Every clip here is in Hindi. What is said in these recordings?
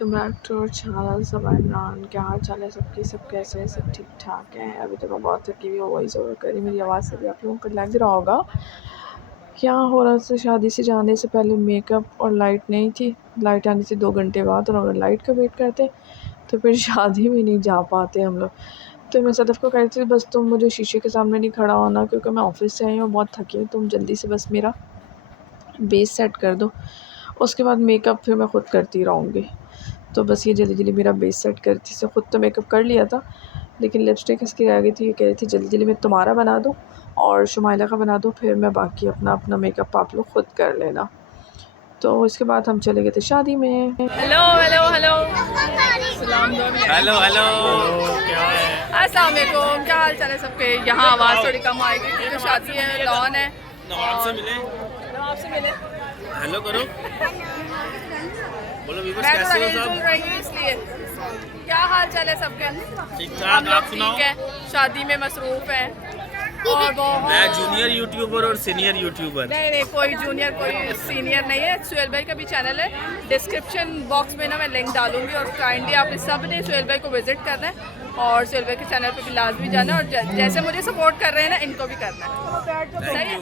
Welcome back to our channel. सब इमरान, क्या हाल चाल है सबकी? सब कैसे हैं? सब ठीक ठाक हैं? अभी तो मैं बहुत थकी हुई हूँ, वॉइस ओवर करी, मेरी आवाज़ से भी आप लोगों को लग रहा होगा क्या हो रहा था। शादी से जाने से पहले मेकअप और लाइट नहीं थी, लाइट आनी थी 2 घंटे बाद, और अगर लाइट का वेट करते तो फिर शादी में नहीं जा पाते हम लोग। तो मैं सदफ़ को कह रही थी बस तुम मुझे शीशे के सामने नहीं खड़ा होना, क्योंकि मैं ऑफिस से आई हूँ बहुत थकी हूँ, तुम जल्दी से बस मेरा बेस सेट कर दो, उसके बाद मेकअप फिर मैं ख़ुद करती रहूँगी। तो बस ये जल्दी जल्दी मेरा बेस सेट करती थी। ख़ुद तो मेकअप कर लिया था, लेकिन लिपस्टिक इसकी रह गई थी। ये कह रही थी जल्दी जल्दी मैं तुम्हारा बना दूँ और शुमाइला का बना दूँ, फिर मैं बाकी अपना अपना मेकअप आप लोग ख़ुद कर लेना। तो इसके बाद हम चले गए थे शादी में। हेलो हेलो हेलो सलाम दो। हेलो हेलो क्या है? अस्सलाम वालेकुम, क्या हाल चाल है सबके? यहाँ आवाज़ थोड़ी कम आएगी क्योंकि शादी है, लॉन है। नवाब से मिले, नवाब से मिले, हेलो करो, बोलो व्यूअर्स मैं कैसे हो तो सब? रही हूँ इसलिए। क्या हाल चाल है सबके? ठीक हम ठाक, लोग आप सुनाओ? ठीक है, शादी में मसरूफ़ हैं और बहुत। मैं जूनियर यूट्यूबर और सीनियर यूट्यूबर। नहीं नहीं, कोई जूनियर कोई सीनियर नहीं है। सुहेल भाई का भी चैनल है, डिस्क्रिप्शन बॉक्स में ना मैं लिंक डालूंगी, और काइंडली आप सब ने सुहेल भाई को विज़िट करना है और सुहेल भाई के चैनल पे भी लाजमी जाना है, और जैसे मुझे सपोर्ट कर रहे हैं ना, इनको भी करना है। सही थैंक है। यू।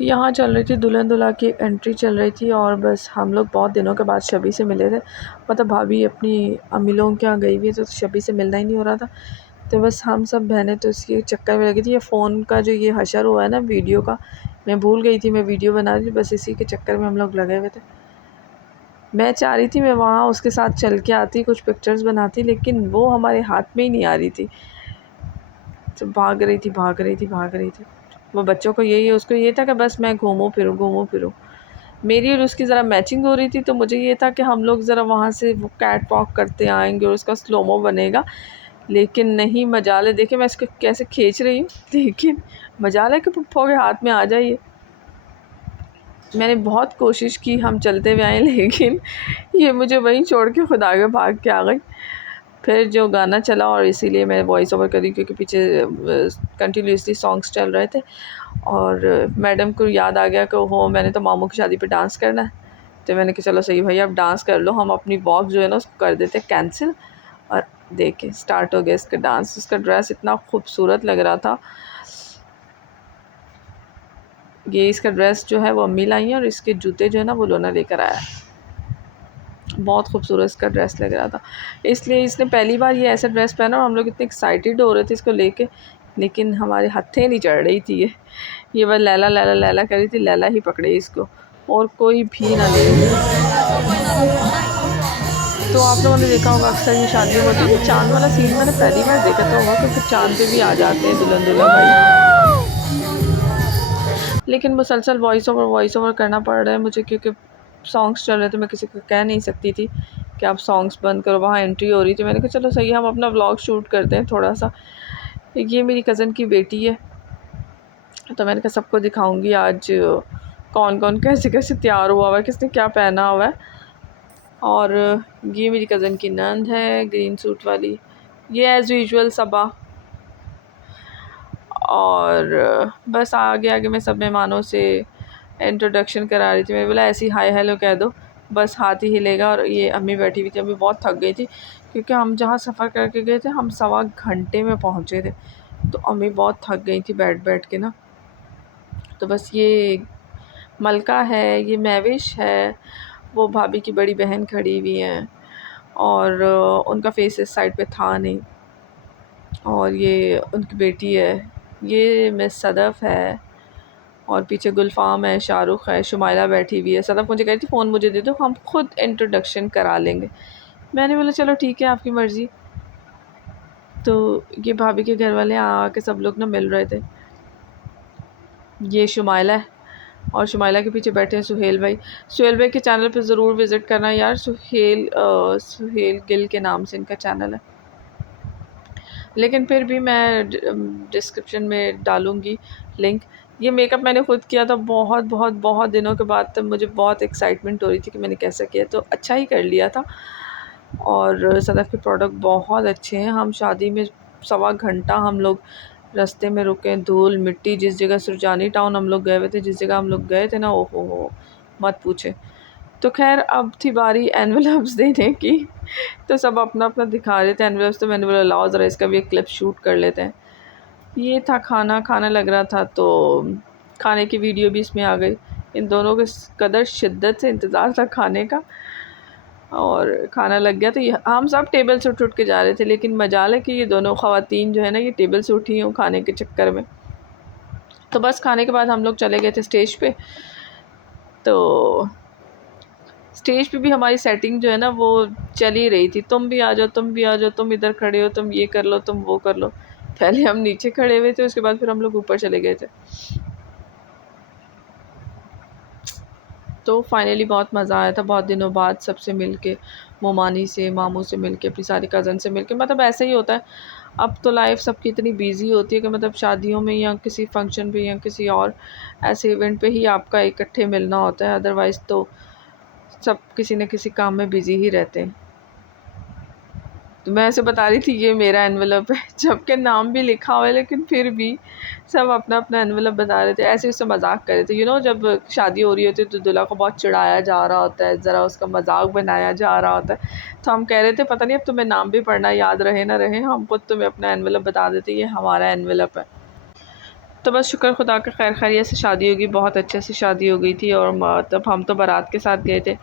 यहाँ चल रही थी दुल्हन दुल्हा की एंट्री चल रही थी, और बस हम लोग बहुत दिनों के बाद शबी से मिले थे। मतलब भाभी अपनी अम्मी लोगों के यहाँ गई हुई है, तो शबी से मिलना ही नहीं हो रहा था। तो बस हम सब बहनें तो इसके चक्कर में लगी थी। ये फ़ोन का जो ये हशर हुआ है ना वीडियो का, मैं भूल गई थी मैं वीडियो बना रही थी, बस इसी के चक्कर में हम लोग लगे हुए थे। मैं चाह रही थी मैं वहाँ उसके साथ चल के आती, कुछ पिक्चर्स बनाती, लेकिन वो हमारे हाथ में ही नहीं आ रही थी। तो भाग रही थी भाग रही थी भाग रही थी। वो बच्चों को यही है, उसको ये था कि बस मैं घूमूं फिरूं। मेरी और उसकी ज़रा मैचिंग हो रही थी, तो मुझे ये था कि हम लोग ज़रा वहाँ से वो कैट वॉक करते आएंगे और उसका स्लोमो बनेगा। लेकिन नहीं, मजाल है, देखिए मैं इसको कैसे खींच रही हूँ, लेकिन मजाल है कि पप्पो के हाथ में आ जाइए। मैंने बहुत कोशिश की हम चलते हुए आए, लेकिन ये मुझे वहीं छोड़ के खुद आगे भाग के आ गई। फिर जो गाना चला, और इसीलिए मैं वॉइस ओवर करी क्योंकि पीछे कंटिन्यूसली सॉन्ग्स चल रहे थे, और मैडम को याद आ गया कि हो मैंने तो मामू की शादी पे डांस करना है। तो मैंने कहा चलो सही भैया, अब डांस कर लो, हम अपनी वॉक जो है ना उसको कर देते कैंसिल। और देखे स्टार्ट हो गया इसका डांस। इसका ड्रेस इतना खूबसूरत लग रहा था। ये इसका ड्रेस जो है वो अम्मी लाई है, और इसके जूते जो है ना वो लोना लेकर आया है। बहुत खूबसूरत इसका ड्रेस लग रहा था, इसलिए इसने पहली बार ये ऐसा ड्रेस पहना, और हम लोग इतने एक्साइटेड हो रहे थे इसको लेके, लेकिन हमारे हत्थे नहीं चढ़ रही थी ये बस लैला लैला लैला कर रही थी। लैला ही पकड़े इसको, और कोई भी ना ले। तो आप लोगों ने देखा होगा अक्सर ये शादियों में होती है। चाँद वाला सीन मैंने पहली बार देखा था होगा, क्योंकि चाँद पे भी आ जाते हैं दुल्हन दुल्हा भाई, लेकिन मुसलसल वॉइस ओवर करना पड़ रहा है मुझे, क्योंकि सॉन्ग्स चल रहे थे। मैं किसी को कह नहीं सकती थी कि आप सॉन्ग्स बंद करो, वहाँ एंट्री हो रही थी। मैंने कहा चलो सही है, हम अपना व्लॉग शूट करते हैं थोड़ा सा। ये मेरी कज़न की बेटी है, तो मैंने कहा सबको दिखाऊंगी आज कौन कौन कैसे कैसे तैयार हुआ हुआ है, किसने क्या पहना हुआ है। और ये मेरी कज़न की नंद है ग्रीन सूट वाली, ये एज़ यूजुअल सबा। और बस आगे आगे मैं सब मेहमानों से इंट्रोडक्शन करा रही थी। मैंने बोला ऐसी हाय हेलो कह दो, बस हाथ ही हिलेगा। और ये अम्मी बैठी हुई थी, अम्मी बहुत थक गई थी क्योंकि हम जहाँ सफ़र करके गए थे हम 1.25 घंटे में पहुँचे थे, तो अम्मी बहुत थक गई थी बैठ बैठ के ना। तो बस ये मलका है, ये महविश है, वो भाभी की बड़ी बहन खड़ी हुई हैं और उनका फेस इस साइड पे था नहीं। और ये उनकी बेटी है, ये मिस सदफ़ है, और पीछे गुलफ़ाम है, शाहरुख़ है, शुमाइला बैठी हुई है। सदफ़ मुझे कह रही थी फ़ोन मुझे दे दो, हम खुद इंट्रोडक्शन करा लेंगे। मैंने बोला चलो ठीक है आपकी मर्ज़ी। तो ये भाभी के घर वाले आके सब लोग ना मिल रहे थे। ये शुमाइला है और शुमाइला के पीछे बैठे हैं सुहेल भाई। सुहेल भाई के चैनल पे ज़रूर विज़िट करना यार, सुहेल गिल के नाम से इनका चैनल है, लेकिन फिर भी मैं डिस्क्रिप्शन में डालूँगी लिंक। ये मेकअप मैंने खुद किया था बहुत बहुत बहुत दिनों के बाद, तब मुझे बहुत एक्साइटमेंट हो रही थी कि मैंने कैसे किया, तो अच्छा ही कर लिया था। और सदफ़ के प्रोडक्ट बहुत अच्छे हैं। हम शादी में 1.25 घंटा हम लोग रास्ते में रुके, धूल मिट्टी, जिस जगह सुरजानी टाउन हम लोग गए हुए थे, जिस जगह हम लोग गए थे ना, ओहो हो मत पूछे। तो खैर अब थी बारी एनवेलप्स देने की, तो सब अपना अपना दिखा रहे थे एनवेलप्स, तो मैंने बोला लाओ ज़रा इसका भी एक क्लिप शूट कर लेते हैं। ये था खाना, खाना लग रहा था तो खाने की वीडियो भी इसमें आ गई। इन दोनों के कदर शिद्दत से इंतज़ार था खाने का, और खाना लग गया। तो ये हम सब टेबल से उठ उठ के जा रहे थे, लेकिन मजाल है कि ये दोनों ख़वातीन जो है ना, ये टेबल से उठी हों खाने के चक्कर में। तो बस खाने के बाद हम लोग चले गए थे स्टेज पे। तो स्टेज पे भी हमारी सेटिंग जो है ना वो चल ही रही थी, तुम भी आ जाओ, तुम भी आ जाओ, तुम इधर खड़े हो, तुम ये कर लो, तुम वो कर लो। पहले हम नीचे खड़े हुए थे, उसके बाद फिर हम लोग ऊपर चले गए थे। तो फाइनली बहुत मज़ा आया था, बहुत दिनों बाद सबसे मिलके, मोमानी से, मामू से मिलके, अपनी सारी कज़न से मिलके। मतलब ऐसे ही होता है, अब तो लाइफ सबकी इतनी बिज़ी होती है कि मतलब शादियों में या किसी फंक्शन पे या किसी और ऐसे इवेंट पे ही आपका इकट्ठे मिलना होता है, अदरवाइज़ तो सब किसी न किसी काम में बिज़ी ही रहते हैं। तो मैं ऐसे बता रही थी ये मेरा एनवेलप है, जबकि नाम भी लिखा हुआ है, लेकिन फिर भी सब अपना अपना एनवेलप बता रहे थे, ऐसे उससे मजाक कर रहे थे। जब शादी हो रही होती है तो दूल्हा को बहुत चिढ़ाया जा रहा होता है, ज़रा उसका मजाक बनाया जा रहा होता है। तो हम कह रहे थे पता नहीं अब तुम्हें नाम भी पढ़ना याद रहे ना रहे, हम खुद तुम्हें अपना एनवेलप बता देते, ये हमारा एनवेलप है। तो बस शुक्र खुदा का खैर खैरियत से शादी होगी, बहुत अच्छे से शादी हो गई थी। और तब हम तो बारात के साथ गए थे।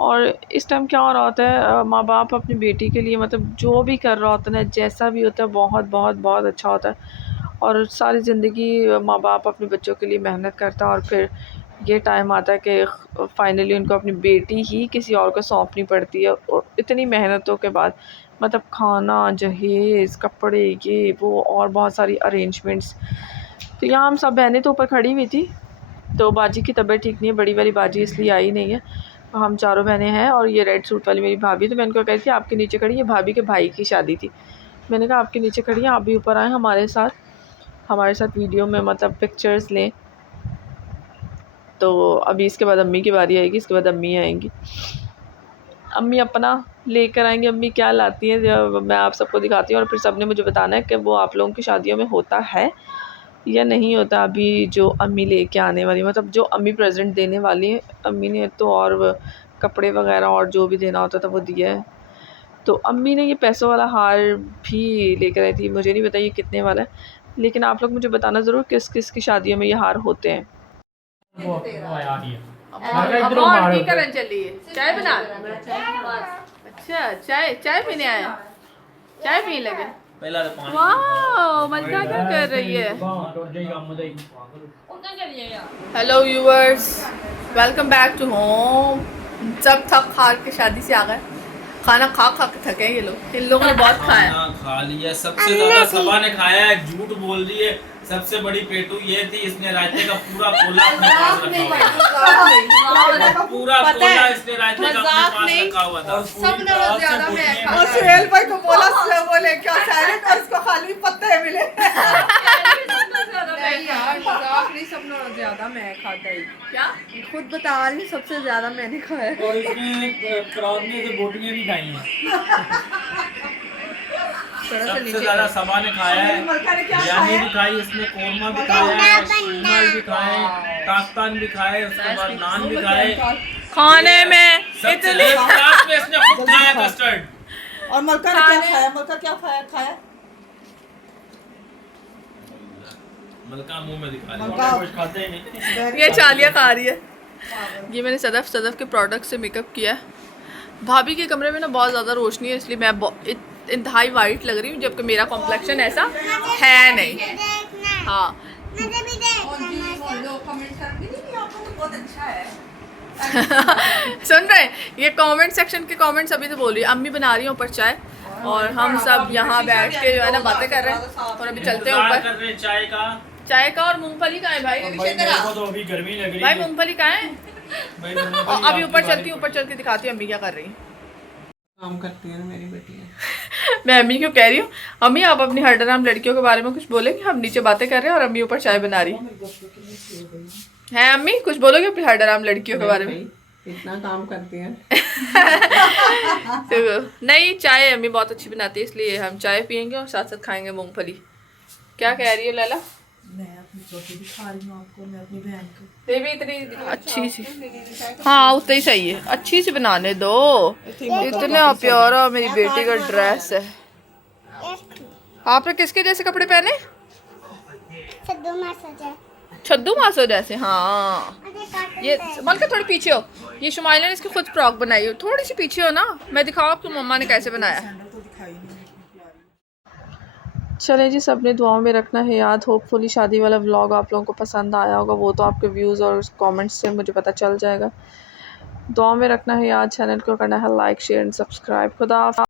और इस टाइम क्या हो रहा होता है, माँ बाप अपनी बेटी के लिए मतलब जो भी कर रहा होता है ना, जैसा भी होता है, बहुत बहुत बहुत अच्छा होता है। और सारी ज़िंदगी माँ बाप अपने बच्चों के लिए मेहनत करता है, और फिर ये टाइम आता है कि फ़ाइनली उनको अपनी बेटी ही किसी और को सौंपनी पड़ती है। और इतनी मेहनतों के बाद, मतलब खाना, जहेज़, कपड़े, ये वो और बहुत सारी अरेंजमेंट्स। तो यहाँ हम सब बहनें तो ऊपर खड़ी हुई थी, तो बाजी की तबीयत ठीक नहीं है, बड़ी वाली बाजी इसलिए आई नहीं है। तो हम चारों बहनें हैं, और ये रेड सूट वाली मेरी भाभी। तो मैं उनको कही थी आपके नीचे खड़ी, ये भाभी के भाई की शादी थी, मैंने कहा आपके नीचे खड़ी हैं, आप भी ऊपर आएँ हमारे साथ वीडियो में मतलब पिक्चर्स लें। तो अभी इसके बाद अम्मी की बारी आएगी, इसके बाद अम्मी आएंगी, अम्मी अपना लेकर आएंगी। अम्मी क्या लाती हैं जब मैं आप सबको दिखाती हूँ, और फिर सब ने मुझे बताना है कि वो आप लोगों की शादियों में होता है या नहीं होता। अभी जो अम्मी लेके आने वाली, मतलब जो अम्मी प्रेजेंट देने वाली है, अम्मी ने तो और कपड़े वगैरह और जो भी देना होता था वो दिया है। तो अम्मी ने ये पैसों वाला हार भी लेकर आई थी, मुझे नहीं पता ये कितने वाला है, लेकिन आप लोग मुझे बताना ज़रूर किस किस की शादियों में ये हार होते हैं। चाय बना, अच्छा चाय पीने आया, चाय पी लगे। वाह मलका क्या कर रही है। Hello viewers, welcome back to home. सब थक हार के शादी से आ गए, खाना खा खा के थके ये लोग, इन लोगों ने बहुत खाया, खा लिया। सबसे ज्यादा सबा ने खाया है, झूठ बोल रही है। सबसे बड़ी पेटू ये थी, इसने रायते का पूरा कोला अपने पास रखा हुआ था। पूरा कोला इसने रायते का अपने पास रखा हुआ था। सबने वो ज्यादा मैं खा, और सुहेल भाई को बोला बोले क्या साइलेंट, और इसको खाली पत्ते मिले। नहीं यार, मजाक नहीं, सब लोग ज्यादा मैं खाता ही। क्या खुद बता रही, सबसे ज्यादा मैंने खाया है। और इसने प्रावनी से बोटियां भी खाई हैं। सबसे ज्यादा सबा ने खाया है, बिरयानी भी खाई, इसने कोरमा भी खाया है, शीमल भी खाए, ताफ्तान भी खाए, उसके बाद नान भी खाए। खाने में सबसे इतनी लास्ट में इसने खुद खाया कस्टर्ड। और मलका ने क्या खाया? मलका क्या खाया? मलका मुंह में दिखा मलका रहा है, कुछ खाते ही नहीं। ये चालियाँ खा रही है। ये मैंने सदफ के प्रोडक्ट से मेकअप किया है। भाभी के कमरे में ना बहुत ज़्यादा रोशनी है, इसलिए मैं इंतहाई वाइट लग रही हूँ, जबकि मेरा कॉम्प्लेक्शन ऐसा है नहीं। हाँ बहुत अच्छा है। सुन रहे हैं, ये कमेंट सेक्शन के कमेंट्स अभी तो बोल रही है। अम्मी बना रही है ऊपर चाय और हम सब यहाँ बैठ के जो है ना बातें कर रहे हैं, और अभी चलते हैं इंतजार ऊपर। कर रहे हैं चाय का। और मूंगफली कहाँ है भाई? भाई मेरे को तो अभी गर्मी लग रही भाई है। मूंगफली कहाँ है? भाई मूंगफली और अभी ऊपर आपकी चलती हूँ, ऊपर चल के दिखाती हूँ अम्मी क्या कर रही है। काम करती है मेरी बेटी। मैं अम्मी क्यों कह रही हूँ? अम्मी आप अपनी हरडराम लड़कियों के बारे में कुछ बोलेंगे? हम नीचे बातें कर रहे हैं और अम्मी ऊपर चाय बना रही है। अम्मी कुछ बोलोगे अपनी हरडराम लड़कियों के बारे में? इतना काम करती हैं। तो नहीं, चाय अम्मी बहुत अच्छी बनाती है, इसलिए हम चाय पियेंगे और साथ साथ खाएंगे मूंगफली। क्या कह रही है लैला? मैं अपनी छोटी दिखा रही हूँ आपको, मैं अपनी बहन को। देवी इतनी अच्छी सी, हाँ उतना ही सही है, अच्छी सी बनाने दो। इतना प्यारा मेरी बेटी का ड्रेस है। आपने किसके जैसे कपड़े पहने? छद्दू मासो जैसे। हाँ ये बल्कि थोड़ी पीछे हो, ये शुमाइला ने इसकी खुद फ्रॉक बनाई हो, थोड़ी सी पीछे हो ना, मैं दिखाऊँ आपकी मम्मा ने कैसे बनाया। चलें जी, सबने दुआओं में रखना है याद। होपफुली शादी वाला व्लॉग आप लोगों को पसंद आया होगा, वो तो आपके व्यूज़ और कमेंट्स से मुझे पता चल जाएगा। दुआओं में रखना है याद, चैनल को करना है लाइक शेयर एंड सब्सक्राइब। खुदा